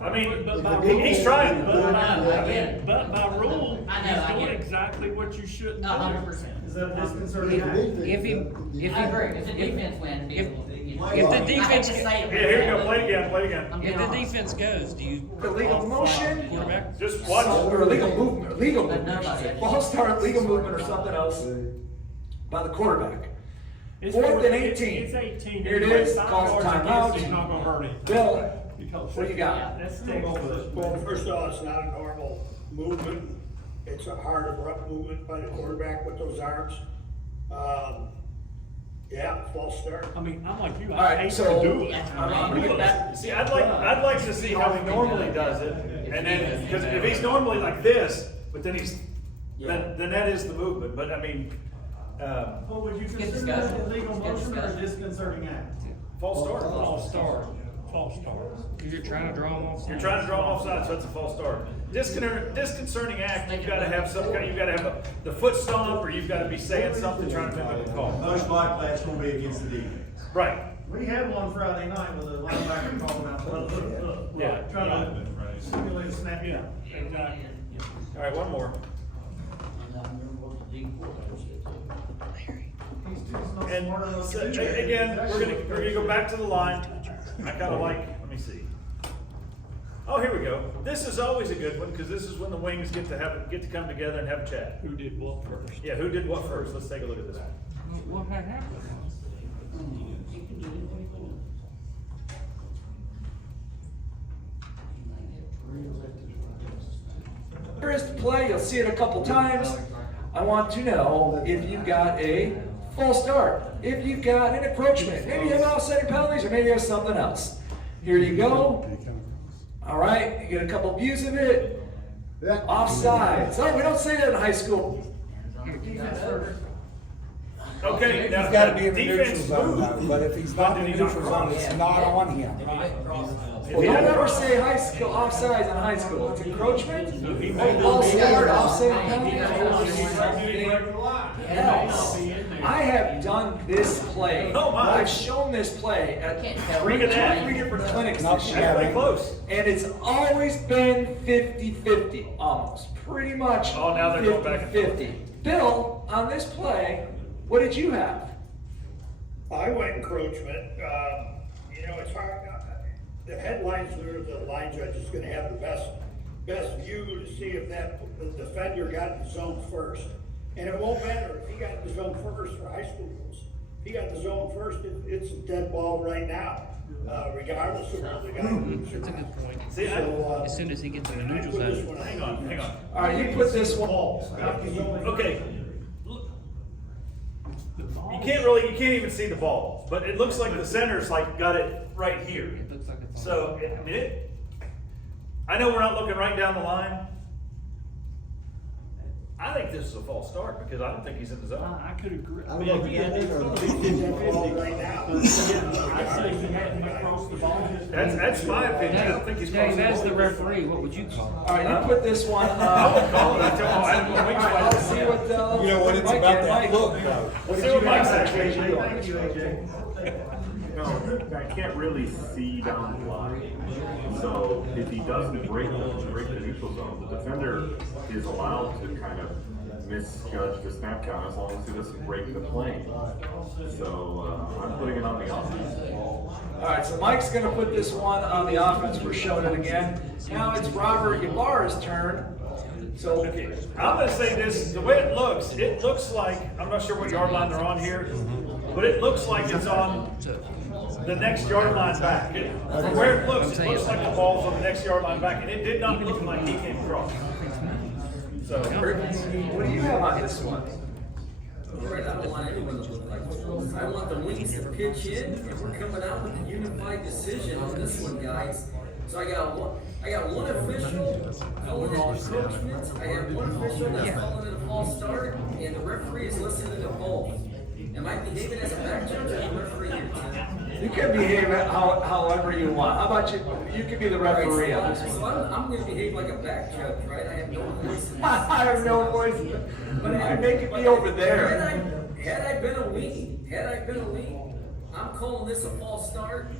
I mean, but he's trying. But by rule, I know, he's I doing get it. exactly what you shouldn't do. 100%. Is that a disconcerting act? I agree, if the defense wins, if the I hate defense to say it. Yeah, here you go, play it again, play it again. I'm If being the honest. defense goes, do you? Illegal motion. Quarterback? Just watch. Or legal movement, legal But movement. nobody- False start, legal movement, or something else by the quarterback. 4th and 18. It's 18. Here it Anyway, is. 5 Calls yards against timeout. it's not gonna hurt anything. Bill, what do you got? That's Texas. Well, first of all, it's not a normal movement. It's a hard abrupt movement by the quarterback with those arms. Yeah, false start. I mean, I'm like you, All I right, hate so- to do it. I'm gonna get back. See, I'd like to see how he normally does it, and then, because if he's normally like this, but then then that is the movement, but I mean, Well, would you It's consider disgusting. that illegal It's motion or a disgusting. disconcerting act? false start. False start. False start. If you're trying to draw them off. You're trying to draw offside, so that's a false start. Disconcerting act, you've gotta have some kind, you've gotta have the foot stomp, or you've gotta be saying something, trying to mimic the call. Most likely that's gonna be against the defense. Right. We had one Friday night with a linebacker calling out, look, Yeah. trying to simulate a snap. Yeah, exactly. All right, one more. He's not And smart enough so, to do that. again, we're gonna go back to the line. I kinda like, let me see. Oh, here we go. This is always a good one, because this is when the wings get to come together and have a chat. Who did what first? Yeah, who did what first? Let's take a look at this one. What had happened? First play, you'll see it a couple times. I want to know if you've got a false start, if you've got an encroachment, maybe you have offsetting penalties, or maybe you have something else. Here you go. All right, you get a couple views of it. Offside. So we don't say that in high school. Okay, now, He's gotta be in the neutral defense zone moved. though, but if he's not in the neutral zone, it's not on him. Well, don't ever say high school offsides in high school. It's encroachment, false start, offsetting penalty. Yes. I have done this play. Oh, my. I've shown this play at Look at that. three different clinics Not this yet. year. Pretty close. And it's always been 50-50, almost, pretty much. Oh, now they're going back and forth. 50-50. Bill, on this play, what did you have? I went encroachment. You know, it's hard. The headlines are the line judge is gonna have the best view to see if that the defender got in the zone first. And it won't matter if he got in the zone first for high school rules. If he got in the zone first, it's a dead ball right now, regardless of whether the guy moves or That's a not. good point. See, As soon as he gets in the neutral Put this zone. one hang on, hang on. All right, you put this one. Okay. You can't even see the ball, but it looks like the center's like got it right here. It looks like it's on. So, I mean, I know we're not looking right down the line. I think this is a false start because I don't think he's in the zone. I could agree. I mean, it's gonna be 50-50 right now. I say he had him across the ball. That's my opinion. I don't think he's Dave, crossing as the the ball. referee, what would you call? All right, you put this one. I would call it. I'll see what. You know what, it's Mike about and that Mike. look though. What See did what you Mike have? said. Thank you, AJ. No, I can't really see down the line. So if he doesn't break the neutral zone, the defender is allowed to kind of misjudge the snap count as long as he doesn't break the plane. So I'm putting it on the offense. All right, so Mike's gonna put this one on the offense. We're showing it again. Now it's Robert Ybarra's turn. So, Okay, I'm gonna say this, the way it looks like, I'm not sure what yard line they're on here, but it looks like it's on the next yard line back. From where it looks like the ball's on the next yard line back, and it did not look like he came across. So, what do you have on this one? Right, I don't want anyone to look like this. I want the Wings to pitch in, and we're coming out with a unified decision on this one, guys. So I got one official calling it encroachment. I have one official that's calling it a false start, and the referee is listening to both. And Am I behaving as a back judge or a referee here, Tim? You can behave however you want. How about you can be the referee on this So one. I'm gonna behave like a back judge, right? I have no voice. I have no voice, but I make it be over there. Had I been a lead, I'm calling this a false start,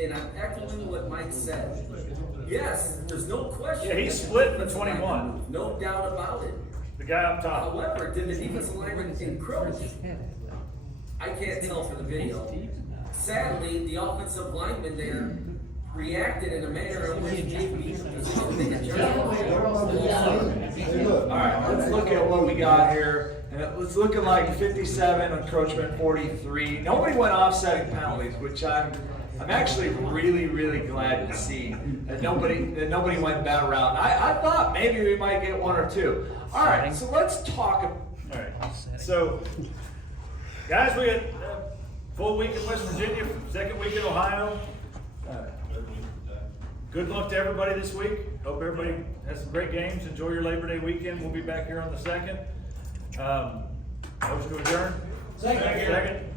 and I'm echoing what Mike said. Yes, there's no question. Yeah, he's split in the 21. No doubt about it. The guy up top. However, did the defensive lineman encroach? I can't tell for the video. Sadly, the offensive lineman there reacted in a manner in which JP was All right, let's look at what we got here. And it's looking like 57 encroachment, 43. Nobody went offsetting penalties, which I'm actually really glad to see that nobody went that route. I thought maybe we might get one or two. All right, so let's talk. All right, so guys, we had a full week in West Virginia, second week in Ohio. Good luck to everybody this week. Hope everybody has some great games. Enjoy your Labor Day weekend. We'll be back here on the 2nd. Motion to adjourn. Second.